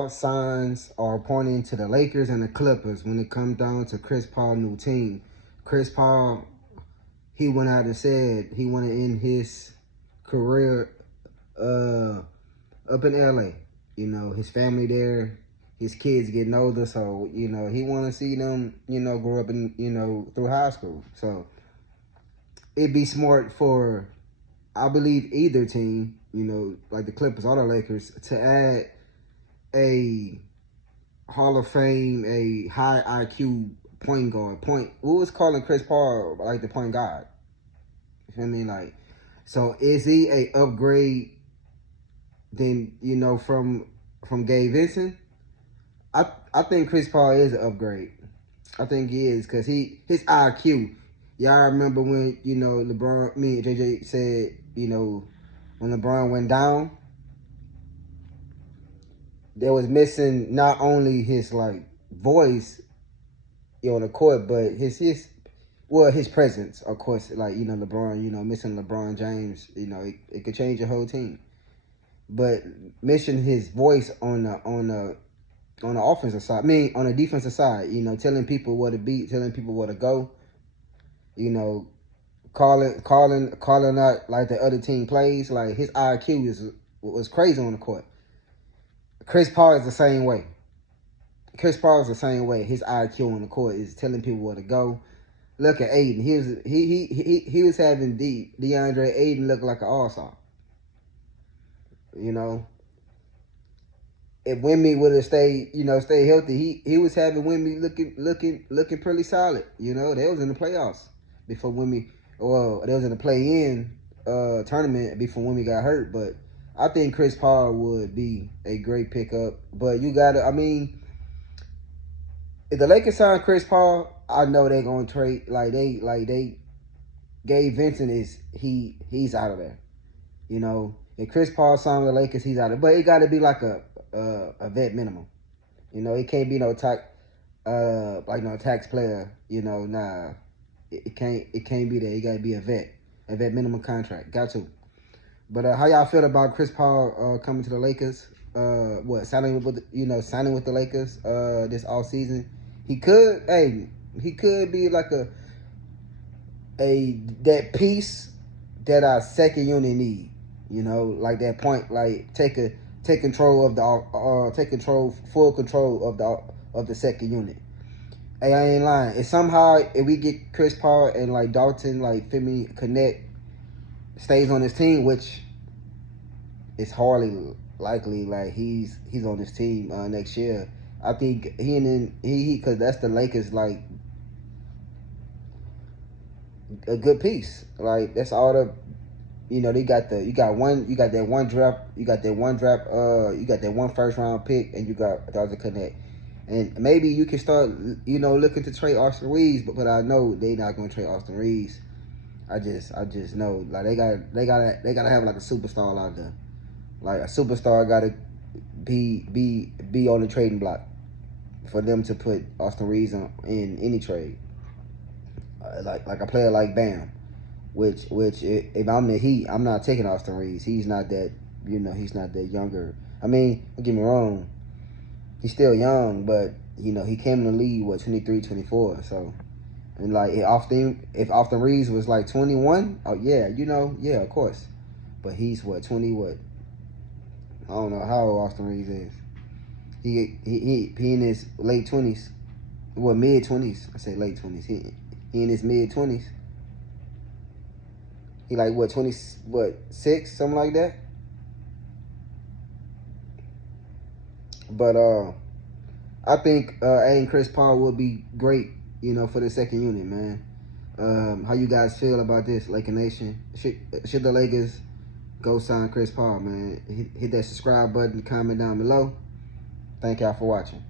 all signs are pointing to the Lakers and the Clippers when it comes down to Chris Paul's new team. Chris Paul, he went out and said he want to end his career up in LA. You know, his family there, his kids getting older, so, you know, he want to see them, you know, grow up in, you know, through high school. So it'd be smart for, I believe, either team, you know, like the Clippers or the Lakers, to add a Hall of Fame, a high IQ point guard. What was calling Chris Paul like the point guard? You feel me? Like, so is he a upgrade then, you know, from Gabe Vincent? I think Chris Paul is an upgrade. I think he is, because his IQ. Y'all remember when, you know, me and JJ said, you know, when LeBron went down, there was missing not only his like voice, you know, on the court, but his presence, of course. Like, you know, LeBron, you know, missing LeBron James, you know, it could change the whole team. But missing his voice on the offensive side, on the defensive side, you know, telling people where to be, telling people where to go, you know, calling out like the other team plays. Like, his IQ was crazy on the court. Chris Paul is the same way. His IQ on the court is telling people where to go. Look at Aiden. He was having DeAndre Aiden look like an all-star. You know, if Wemby would have stayed healthy, he was having Wemby looking pretty solid. You know, they was in the playoffs before Wemby. Well, they was in the play-in tournament before Wemby got hurt. But I think Chris Paul would be a great pickup. But you gotta, if the Lakers sign Chris Paul, I know they're gonna trade. Gabe Vincent he's out of there. You know, if Chris Paul signed with the Lakers, he's out of there. But it got to be like a vet minimum. You know, it can't be no tax player. You know, nah, it can't be there. It got to be a vet minimum contract. Got to. But how y'all feel about Chris Paul coming to the Lakers? Signing with the Lakers this offseason? He could be like that piece that our second unit need. You know, like that point, like full control of the second unit. Hey, I ain't lying. If we get Chris Paul and like Dalton, like Femi Connect stays on this team, which is hardly likely, like he's on this team next year. I think because that's the Lakers, like a good piece. Like, that's all the, you know, you got that one first round pick, and you got Dalton Connect. And maybe you can start, you know, looking to trade Austin Reeves, but I know they not gonna trade Austin Reeves. I just know, like, they gotta have like a superstar out there. Like, a superstar gotta be on the trading block for them to put Austin Reeves in any trade. Like a player like Bam, which if I'm the Heat, I'm not taking Austin Reeves. He's not that, you know, he's not that younger. Don't get me wrong, he's still young, but, you know, he came in the league 23, 24. So, and like, if Austin Reeves was like 21, oh yeah, you know, yeah, of course. But he's 20 what? I don't know how old Austin Reeves is. He in his late 20s. Mid 20s. I say late 20s. He in his mid 20s. He like 6, something like that. But I think adding Chris Paul would be great, you know, for the second unit, man. How you guys feel about this, Laker Nation? Should the Lakers go sign Chris Paul, man? Hit that subscribe button, comment down below. Thank y'all for watching.